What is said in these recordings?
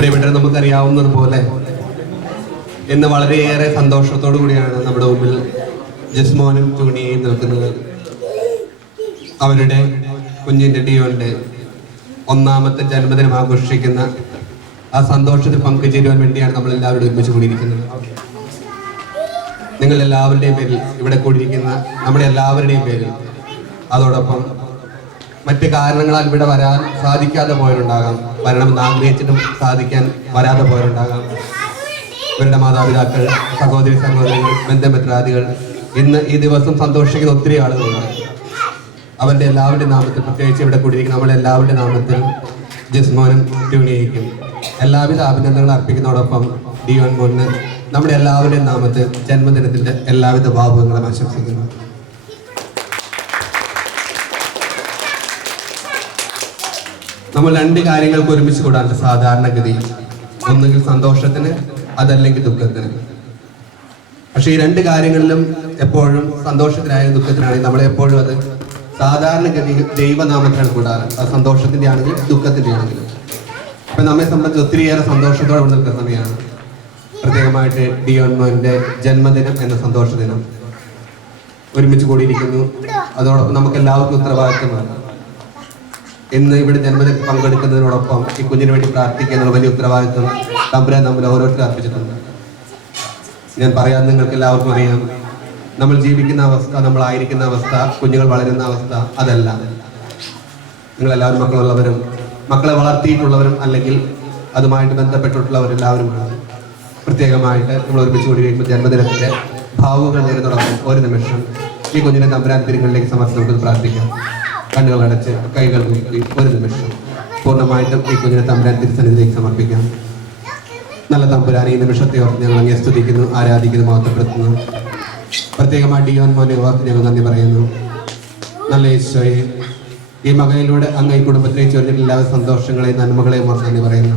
പ്രിയപ്പെട്ടവരെ, നമുക്കറിയാവുന്നതുപോലെ ഇന്ന് വളരെയേറെ സന്തോഷത്തോടു കൂടിയാണ് നമ്മുടെ മുമ്പിൽ ജസ്മോനും ടൂണിയും നിൽക്കുന്നത്. അവരുടെ കുഞ്ഞിൻ്റെ ഡിയോന്റെ ഒന്നാമത്തെ ജന്മദിനം ആഘോഷിക്കുന്ന ആ സന്തോഷത്തിൽ പങ്കുചേരുവാൻ വേണ്ടിയാണ് നമ്മൾ എല്ലാവരും ഒരുമിച്ച് കൂടിയിരിക്കുന്നത്. നിങ്ങൾ എല്ലാവരുടെയും പേരിൽ, ഇവിടെ കൂടിയിരിക്കുന്ന നമ്മുടെ എല്ലാവരുടെയും പേരിൽ, അതോടൊപ്പം മറ്റ് കാരണങ്ങളാൽ ഇവിടെ വരാൻ സാധിക്കാതെ പോയവരുണ്ടാകാം, വരണമെന്ന് ആഗ്രഹിച്ചിട്ടും സാധിക്കാൻ വരാതെ പോയവരുണ്ടാകാം. ഇവരുടെ മാതാപിതാക്കൾ, സഹോദരി സഹോദരികൾ, ബന്ധുമിത്രാദികൾ, ഇന്ന് ഈ ദിവസം സന്തോഷിക്കുന്ന ഒത്തിരി ആളുകളുണ്ട്. അവരുടെ എല്ലാവരുടെയും നാമത്തിൽ, പ്രത്യേകിച്ച് ഇവിടെ കൂടിയിരിക്കുന്ന നമ്മുടെ എല്ലാവരുടെയും നാമത്തിൽ ജസ്മോനും ട്യൂണിയയ്ക്കും എല്ലാവിധ അഭിനന്ദനങ്ങൾ അർപ്പിക്കുന്നതോടൊപ്പം ഡിയോൻ മോന് നമ്മുടെ എല്ലാവരുടെയും നാമത്തിൽ ജന്മദിനത്തിന്റെ എല്ലാവിധ ഭാവുകങ്ങളും ആശംസിക്കുന്നു. നമ്മൾ രണ്ട് കാര്യങ്ങൾക്ക് ഒരുമിച്ച് കൂടാറുണ്ട് സാധാരണഗതിയിൽ, ഒന്നുകിൽ സന്തോഷത്തിന്, അതല്ലെങ്കിൽ ദുഃഖത്തിന്. പക്ഷെ ഈ രണ്ട് കാര്യങ്ങളിലും എപ്പോഴും സന്തോഷത്തിനായാലും ദുഃഖത്തിനാണെങ്കിലും നമ്മളെപ്പോഴും അത് സാധാരണഗതിയിൽ ദൈവനാമത്തിലാണ് കൂടാറ്. അത് സന്തോഷത്തിന്റെ ആണെങ്കിലും ദുഃഖത്തിന്റെ ആണെങ്കിലും. അപ്പൊ നമ്മെ സംബന്ധിച്ച് ഒത്തിരിയേറെ സന്തോഷത്തോടെ നിൽക്കുന്ന സമയമാണ് പ്രത്യേകമായിട്ട് ഡിയോൻ മോന്റെ ജന്മദിനം എന്ന സന്തോഷ ദിനം. ഒരുമിച്ച് കൂടിയിരിക്കുന്നു. അതോടൊപ്പം നമുക്ക് എല്ലാവർക്കും ഉത്തരവാദിത്തമാണ്. ഇന്ന് ഇവിടെ ജന്മദിനത്തിൽ പങ്കെടുക്കുന്നതിനോടൊപ്പം ഈ കുഞ്ഞിന് വേണ്ടി പ്രാർത്ഥിക്കുക എന്നുള്ള വലിയ ഉത്തരവാദിത്വം തമ്പുരാൻ നമ്മൾ ഓരോരുത്തരും അർപ്പിച്ചിട്ടുണ്ട്. ഞാൻ പറയാൻ നിങ്ങൾക്ക് എല്ലാവർക്കും അറിയാം, നമ്മൾ ജീവിക്കുന്ന അവസ്ഥ, നമ്മളായിരിക്കുന്ന അവസ്ഥ, കുഞ്ഞുങ്ങൾ വളരുന്ന അവസ്ഥ അതല്ല. നിങ്ങളെല്ലാവരും മക്കളുള്ളവരും മക്കളെ വളർത്തിയിട്ടുള്ളവരും അല്ലെങ്കിൽ അതുമായിട്ട് ബന്ധപ്പെട്ടിട്ടുള്ളവരെല്ലാവരുമാണ്. പ്രത്യേകമായിട്ട് നമ്മൾ ഒരുമിച്ച് കൂടി കഴിയുമ്പോൾ ജന്മദിനത്തിൻ്റെ ഭാവുകൾ നേരിടുന്നതോടൊപ്പം ഒരു നിമിഷം ഈ കുഞ്ഞിനെ തമ്പുരാൻ തിരുങ്ങളിലേക്ക് സമർപ്പിച്ച് പ്രാർത്ഥിക്കാം. കണ്ണുകൾ അടച്ച് കൈകൾ കൂപ്പി ഒരു നിമിഷം പൂർണ്ണമായിട്ടും ഈ കുഞ്ഞിനെ തമ്പുരാൻ തിരുസന്നിധിയിലേക്ക് സമർപ്പിക്കാം. നല്ല തമ്പുരാൻ, ഈ നിമിഷത്തെ ഓർത്ത് ഞങ്ങൾ അങ്ങേ സ്തുതിക്കുന്നു, ആരാധിക്കുന്നു, മഹത്വപ്പെടുത്തുന്നു. പ്രത്യേകമായി ഡിയോൻ മോനെ ഓർത്ത് ഞങ്ങൾ നന്ദി പറയുന്നു. നല്ല ഈശോയെ, ഈ മകനിലൂടെ അങ്ങ് ഈ കുടുംബത്തിലേക്ക് ചൊരിഞ്ഞിട്ട് എല്ലാ സന്തോഷങ്ങളെയും നന്മകളെയും ഓർത്ത് നന്ദി പറയുന്നു.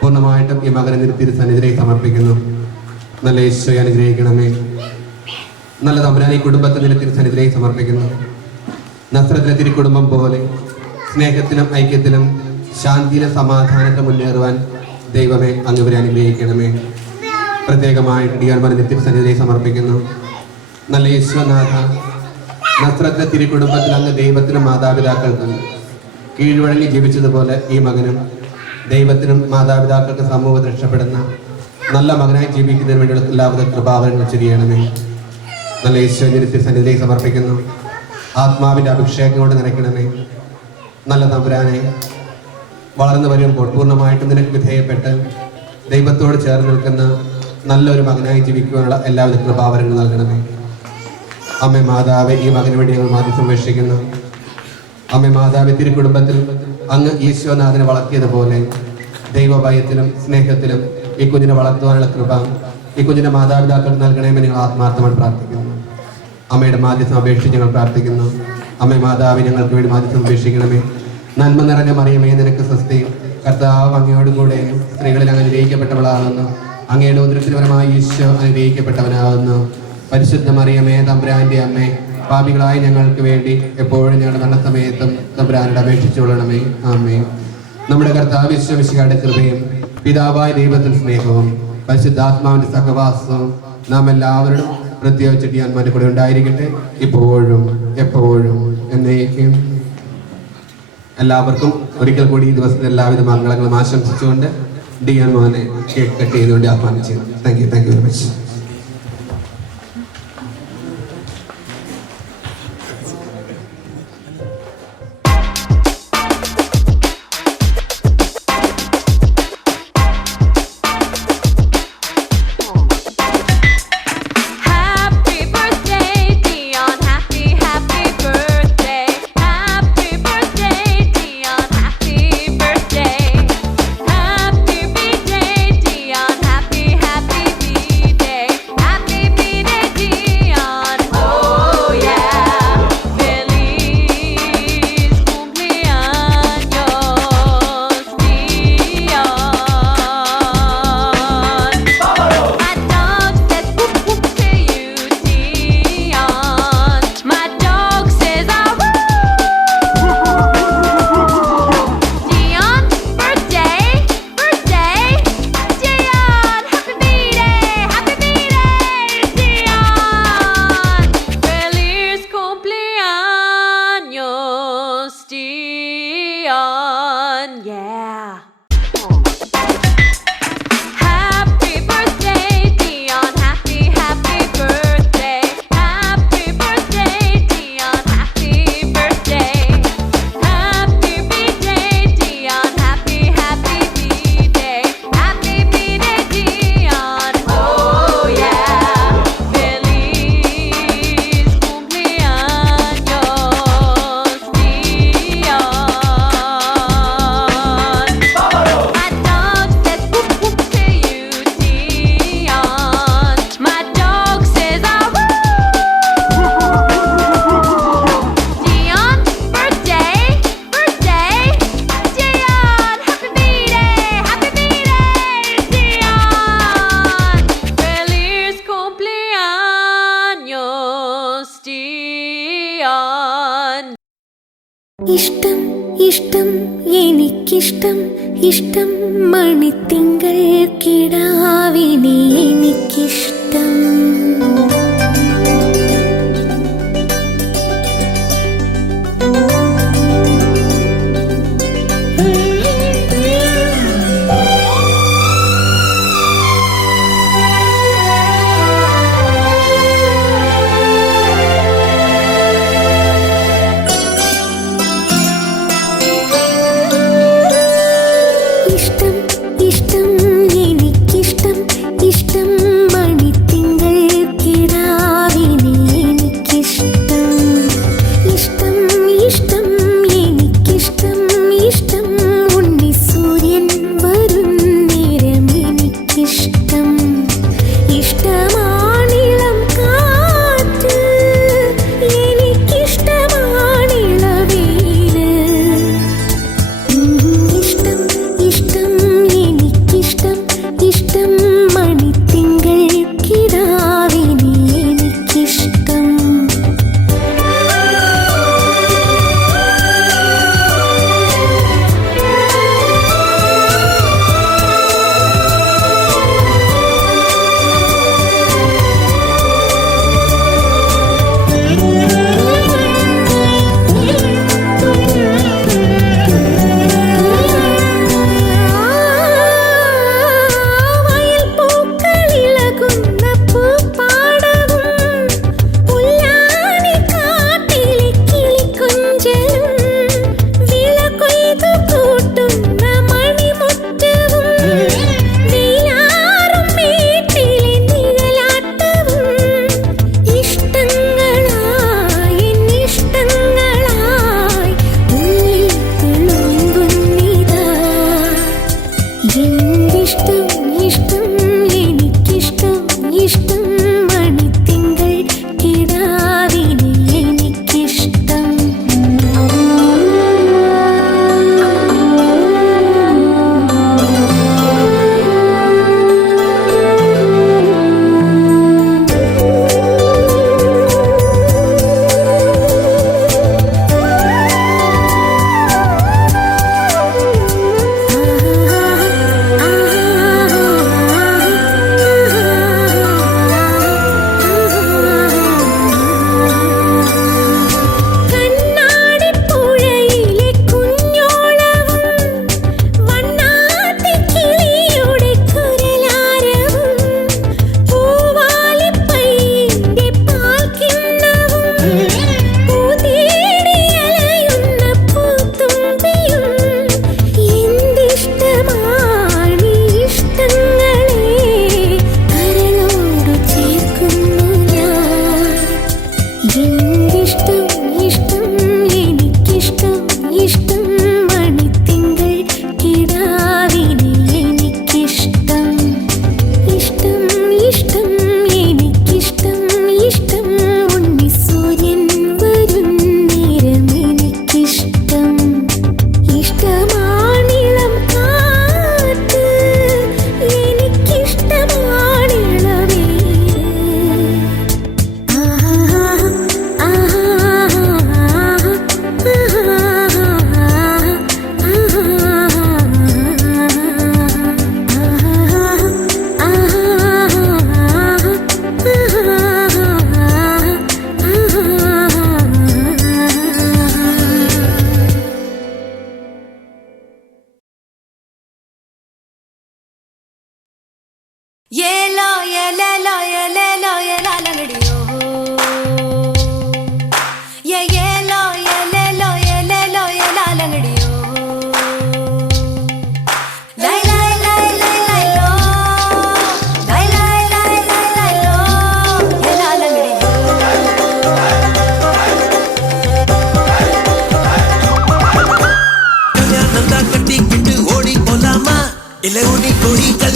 പൂർണ്ണമായിട്ടും ഈ മകനെ തിരുസന്നിധിയിലേക്ക് സമർപ്പിക്കുന്നു. നല്ല ഈശോയെ അനുഗ്രഹിക്കണമേ. നല്ല തമ്പുരാൻ, ഈ കുടുംബത്തെ തിരുസന്നിധിയിലേക്ക് സമർപ്പിക്കുന്നു. നസ്രത്തിലെ തിരുക്കുടുംബം പോലെ സ്നേഹത്തിലും ഐക്യത്തിലും ശാന്തിയിലും സമാധാനത്തെ മുന്നേറുവാൻ ദൈവമേ അങ്ങ് ഇവരെ അനുഗ്രഹിക്കണമേ. പ്രത്യേകമായിട്ട് ഡിയോൻമോനെ തിരുസന്നിധിയിലേക്ക് സമർപ്പിക്കുന്നു. നല്ല യേശുനാഥ, നസ്രത്തിലെ തിരുക്കുടുംബത്തിൽ അങ്ങ് ദൈവത്തിനും മാതാപിതാക്കൾക്കും കീഴ്വഴങ്ങി ജീവിച്ചതുപോലെ ഈ മകനും ദൈവത്തിനും മാതാപിതാക്കൾക്ക് സമൂഹത്തിൽ രക്ഷപ്പെടുന്ന നല്ല മകനായി ജീവിക്കുന്നതിന് വേണ്ടിയുള്ള എല്ലാവിധ കൃപാവരങ്ങൾ ചെയ്യണമേ. നല്ല യേശുവിനെ തിരുസന്നിധിയിലേക്ക് സമർപ്പിക്കുന്നു. ആത്മാവിൻ്റെ അഭിഷേകം കൊണ്ട് നിറയ്ക്കണമേ. നല്ല തമ്പുരാനെ, വളർന്നു വരുമ്പോൾ പൂർണ്ണമായിട്ടും നിനക്ക് വിധേയപ്പെട്ട് ദൈവത്തോട് ചേർന്ന് നിൽക്കുന്ന നല്ലൊരു മകനായി ജീവിക്കുവാനുള്ള എല്ലാവിധ കൃപാവരങ്ങൾ നൽകണമേ. അമ്മേ മാതാവേ, ഈ മകന് വേണ്ടി ഞങ്ങൾ മാധ്യസ്ഥം അപേക്ഷിക്കുന്നു. അമ്മേ മാതാവേ, തിരുക്കുടുംബത്തിൽ അങ്ങ് ഈശോനാഥനെ വളർത്തിയതുപോലെ ദൈവഭയത്തിലും സ്നേഹത്തിലും ഈ കുഞ്ഞിനെ വളർത്തുവാനുള്ള കൃപ ഈ കുഞ്ഞിൻ്റെ മാതാപിതാക്കൾക്ക് നൽകണമെന്ന് ഞങ്ങൾ ആത്മാർത്ഥമായി പ്രാർത്ഥിക്കുന്നു. അമ്മയുടെ മാധ്യസ്ഥം അപേക്ഷിച്ച് ഞങ്ങൾ പ്രാർത്ഥിക്കുന്നു. അമ്മേ മാതാവേ, ഞങ്ങൾക്ക് വേണ്ടി മാധ്യസ്ഥം അപേക്ഷിക്കണമേ. നന്മ നിറഞ്ഞ മറിയമേ, നിനക്ക് സ്വസ്തി, കർത്താവ് അങ്ങയോടും കൂടെ സ്ത്രീകളിൽ അങ്ങ് അനുഗ്രഹിക്കപ്പെട്ടവളാകുന്നു. അങ്ങയുടെ ഉദരത്തിപരമായ ഈശോ അനുഗ്രഹിക്കപ്പെട്ടവനാകുന്നു. പരിശുദ്ധ മറിയമേ, തമ്പുരാന്റെ അമ്മേ, പാപികളായ ഞങ്ങൾക്ക് വേണ്ടി എപ്പോഴും ഞങ്ങളുടെ മരണസമയത്തും തമ്പുരാനോട് അപേക്ഷിച്ചു കൊള്ളണമേ. ആമേൻ. നമ്മുടെ കർത്താവ് യേശു മിശിഹായുടെ കൃപയും പിതാവായ ദൈവത്തിന്റെ സ്നേഹവും പരിശുദ്ധാത്മാവിന്റെ സഹവാസവും നാം എല്ലാവരും പ്രത്യേകിച്ച് ഡിയോൻമോന്റെ കൂടെ ഉണ്ടായിരിക്കട്ടെ, ഇപ്പോഴും എപ്പോഴും എന്നേക്കും. എല്ലാവർക്കും ഒരിക്കൽ കൂടി ഈ ദിവസത്തെ എല്ലാവിധ മംഗളങ്ങളും ആശംസിച്ചുകൊണ്ട് ഡിയോൻമോനെ കേക്ക് കട്ട് ചെയ്തുകൊണ്ട് ആഹ്വാനിച്ചു. Thank you very much. ഇഷ്ടം ഇഷ്ടം എനിക്കിഷ്ടം ഇഷ്ടം മണിത്തിങ്കൾ കിടാവിനെ എനിക്കിഷ്ടം.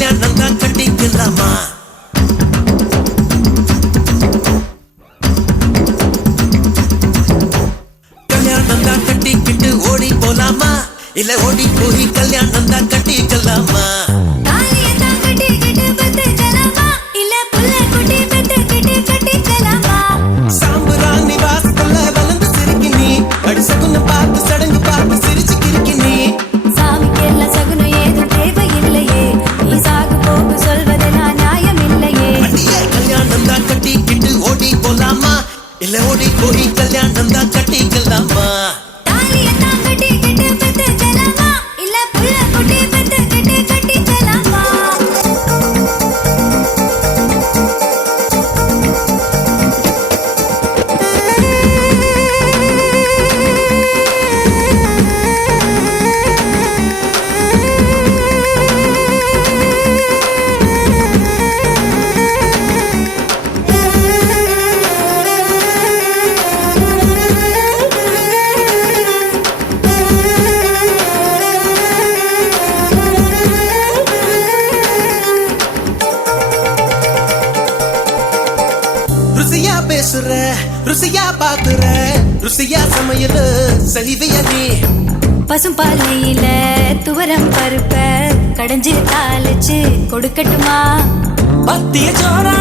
கல்யாணம் தான் கட்டிக்கலாமா? கல்யாணம் தான் கட்டிக்கிட்டு ஓடி போலாமா, இல்ல ஓடி போய் கல்யாணம் தான் கட்டிக்கலாமா? சாம்புராணி வாசல்ல வளர்ந்து சிரிக்கி நீ, அடி சகுன பார்த்து சடங்கு பார்த்து சிரிச்சு கிரிக்கி நீ. சாமிக்கெல்லாம் சகுனம் ஏதும் தேவையில்லையே, நீ சாகு போகு சொல்வதெல்லாம் நியாயம் இல்லையே. அடியே கல்யாணம் தான் கட்டிக்கிட்டு ஓடி போலாமா, இல்ல ஓடி போய் கல்யாணம் தான் கட்டிக்கலாமா? தாலியத்தான் கட்டிக்கிட்டு பெத்துக்கலாமா, இல்ல புள்ள குட்டி பெத்துக்கிட்டு கட்டிக்கலாமா? ருசியா பேசுற, ருசியா பாக்குற, ருசியா சமையல் செய்வியா நீ? பசும்பாலையில துவரம் பருப்ப கடைஞ்சு தாளிச்சு கொடுக்கட்டுமா? பத்திய சோறா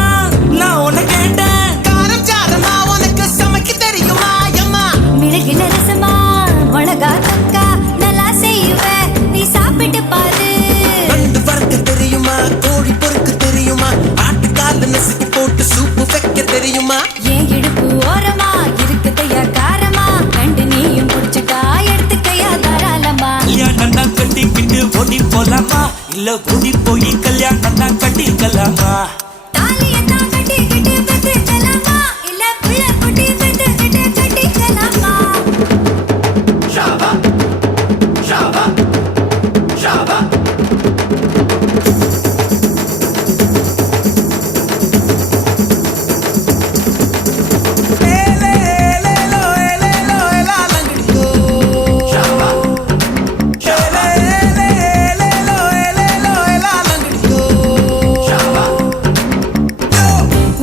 நான் உன்னை கேட்டேன், காரம் சாரமா உனக்கு சமைக்க தெரியுமா அம்மா? மிளகில ரசமா மிளகா தக்கா நல்லா செய்வேன், நீ சாப்பிட்டு பாரு. நண்டு வறுக்க தெரியுமா, கோழி பொறுக்க தெரியுமா, ஆட்டுக்கால நசுக்கி போட்டு சூப்பு வைக்க தெரியுமா? ஏன் இடுப்பு ஓரமா இருக்குதையா காரமா, கண்டு நீயும் குடிச்சுட்டா எடுத்துக்கையா தாராளமா? கல்யாணம் தான் கட்டிக்கிட்டு ஓடி போலாமா, இல்ல ஓடி போய் கல்யாணம் தான் கட்டிக்கலாமா? தாலியத்தான் கட்டிக்கிட்டு பெத்துக்கலாமா, இல்ல புள்ள குட்டி பெத்துக்கிட்டு கட்டிக்கலாமா?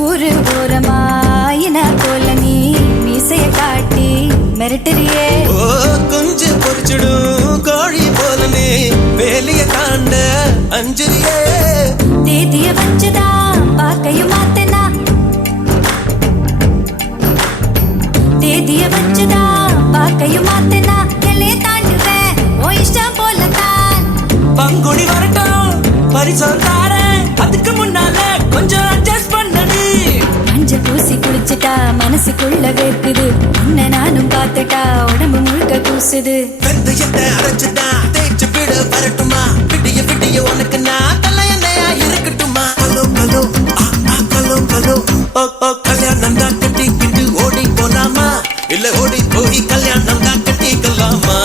ஊரு ஓரமாயின போல நீ மீசைய காட்டி மிரட்டுறியே. ஓ குஞ்சு பொறிச்சிடும் கோழி போல நீ வேலைய தாண்ட அஞ்சலியே. தேதிய வச்சுதா பாக்கையும் மாத்தனா, தேதிய வச்சுதா பாக்கையும் மாத்தனா, எல்லைய தாண்டுவேன் ஓ இஷ்டம் போலத்தான். பங்குடி வரட்டும் பரிசோர் தாரேன், அதுக்கு முன்னால கொஞ்சம் அட்ஜஸ்ட் பண்ணடி. மஞ்சள் பூசி குளிச்சுட்டா மனசுக்குள்ள வேர்க்குது, உன்னை நானும் பார்த்துட்டா உடம்பு முழுக்க கூசுது. வெந்தயத்தை அரைச்சுட்டா தேய்ச்சு விட வரட்டுமா, விடிய விடிய உனக்கு நான் தலையணையா இருக்கட்டுமா? கலோ கலோ கலோ கலோ கல்யாணம் தான் கட்டிக்கிட்டு ஓடி போலாமா, இல்ல ஓடி போய் கல்யாணம் தான் கட்டிக்கலாமா?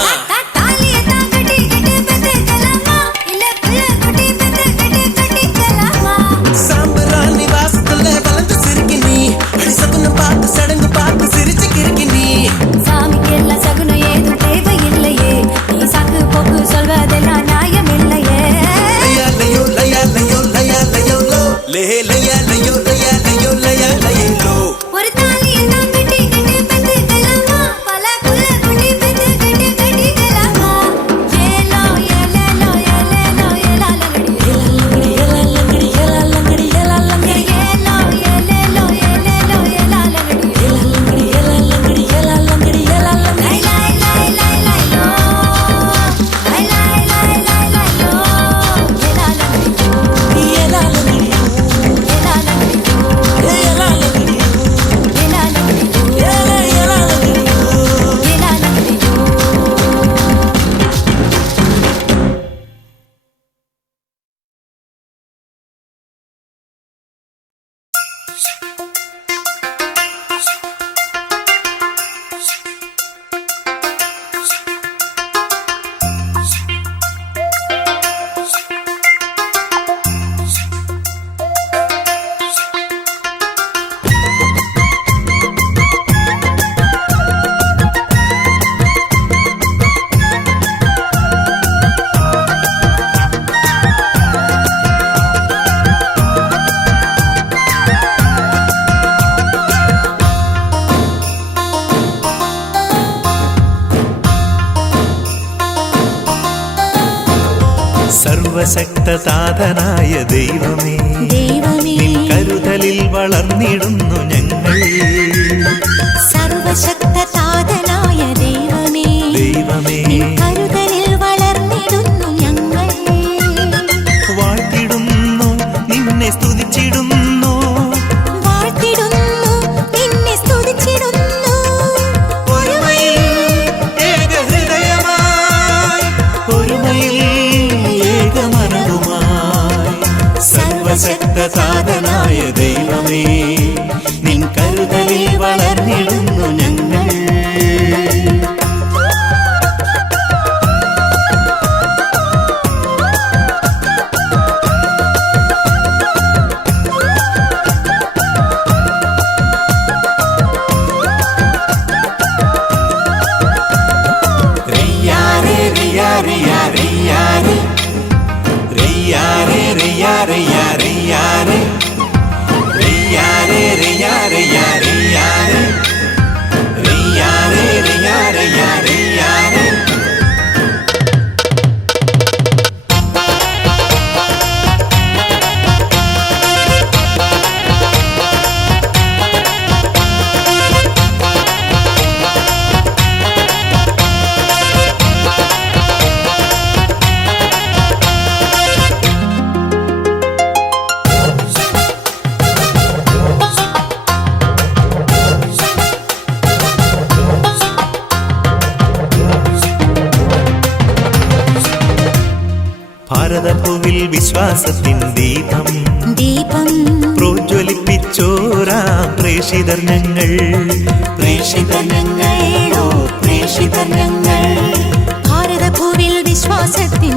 தாலியத்தான் கட்டிக்கிட்டு பெத்துக்கலாமா, இல்ல புள்ள குட்டி பெத்துக்கிட்டு கட்டிக்கலாமா? சாம்பராணி வாசத்துல வளர்ந்து சிரிக்கி நீ, அடி சகுனம் பார்த்து சடங்கு பார்த்து சிரிச்சு கிறுக்கி நீ. சாமிக்கெல்லாம் சகுனம் ஏதும் தேவையில்லையே, நீ சாக்கு போக்கு சொல்வதெல்லாம் நியாயம் இல்லையே. லயா லயோ லயா லயோ லயா லயோ லோ லே லயா லயோ லயா லயோ லயா லயோ லோ. ஒரு தாலியத்தான் கட்டிக்கிட்டு பெத்துக்கலாமா, பல புள்ள குட்டி பெத்துக்கிட்டு கட்டிக்கலாமா? ஏலோ ஏலேலோ ஏலேலோ ஏலாலங்கடி ஏலாலங்கடி ஏலாலங்கடி ஏலாலங்கடி ஏலாலங்கடி ஏலோ ஏலேலோ ஏலேலோ ஏலாலங்கடி ஏலாலங்கடி ஏலாலங்கடி ஏலாலங்கடி ஏலாலங்கடி லை லை லை லை லோ லை லை லை லை லை லோ ஏலாலங்கடி ஏலாலங்கடி ஏலாலங்கடி ஏலாலங்கடி സർവശക്തനാഥനായ ദൈവമേ ദൈവമേ നിൻ കരുതലിൽ വളർന്നിടുന്നു ഞങ്ങൾ സർവശക്തനാഥനായ ദൈവമേ ദൈവമേ നിൻ കരുതലിൽ വളർന്നിടുന്നു ഞങ്ങൾ വാഴ്ത്തിടുന്നു നിന്നെ സ്തുതിച്ചിടുന്നു വാഴ്ത്തിടുന്നു നിന്നെ സ്തുതിച്ചിടുന്നു ഒരുമയിൽ ഏകഹൃദയമായി ഒരുമയിൽ ഏകമനവുമായി സർവശക്തനാഥനായ ദൈവമേ നിൻ കരുതലിൽ വളർന്നിടുന്നു ഞങ്ങൾ റിയാരെ റിയാ റിയാ റിയാരെ റിയാരെ റിയാ റിയാ റിയാരെ റിയാരെ റിയാ റിയാ റിയാരെ റിയാരെ റിയാ റിയാ റിയാരെ ഭാരതഭൂവിൽ വിശ്വാസത്തിൻ ദീപം ദീപം പ്രോജ്വലിപ്പിച്ചോരാം പ്രേഷിതർ ഞങ്ങൾ പ്രേഷിതർ ഞങ്ങൾ പ്രേഷിതർ ഞങ്ങൾ ഭാരതഭൂവിൽ വിശ്വാസത്തിൻ